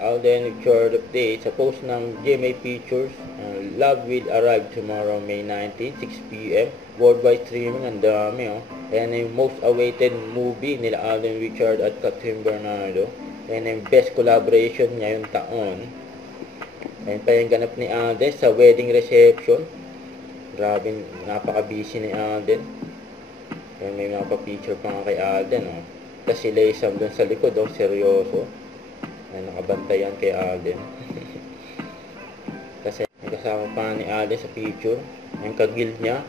Alden Richard update sa post ng GMA Pictures. Love will arrive tomorrow, May 19, 6 p.m. Worldwide streaming, ang dami oh. And yung most awaited movie nila Alden Richard at Catherine Bernardo. And yung best collaboration ngayong taon. And pa yung ganap ni Alden sa wedding reception. Grabe, napaka-busy ni Alden. And may mga pa-picture pa nga kay Alden oh. Kasi si Laysam dun sa likod oh, seryoso. Ay, nakabantayan kay Alden. Kasi may kasama pa ni Alden sa picture. Yung kagil niya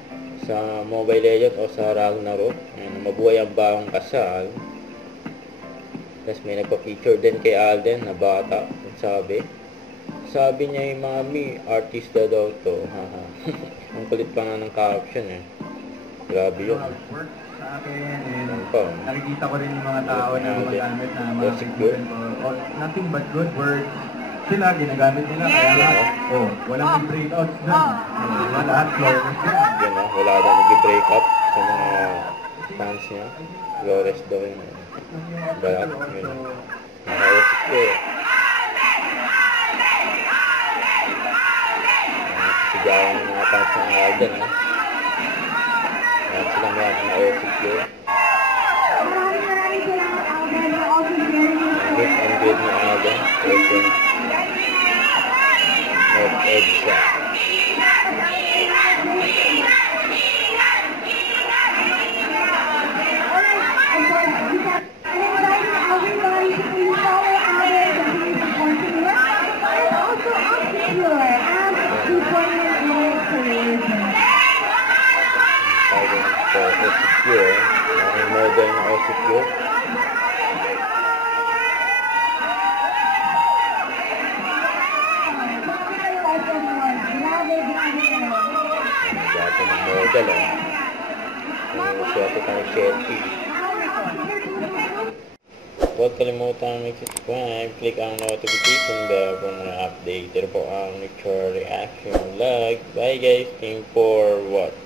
sa Mobile Legends o sa Ragnarok. Ayan, mabuhay ang bagong kasal. Tapos may nagpa-picture din kay Alden na bata. Sabi niya yung mami, artista daw to. Ang kulit pa nga ng caption eh. Grabe yun. Sa akin, and nakikita ko rin yung mga tao na gumagamit na mga kaibigan ko. Nothing but good words. Sila, ginagamit nila. Kaya nga, walang breakouts na. Lahat flawless na. Yun o, wala daw nag-breakup sa mga fans niya. Flawless daw yun. Balat, yun. Nakausip ko eh. Sigawan ng mga fans ng Alden eh. At silang mga na-office yun. Maraming salamat, Alden. We're also very Ang good ni Alden. Open. North Edge siya. Secure. May model na secure. Dati ng model eh. Ang swerte kang selfie. Huwag kalimutan mag-subscribe, click ang notification bell para mga update. Ito po ang Nature Reaction Vlog. Bye guys, thank you for watching.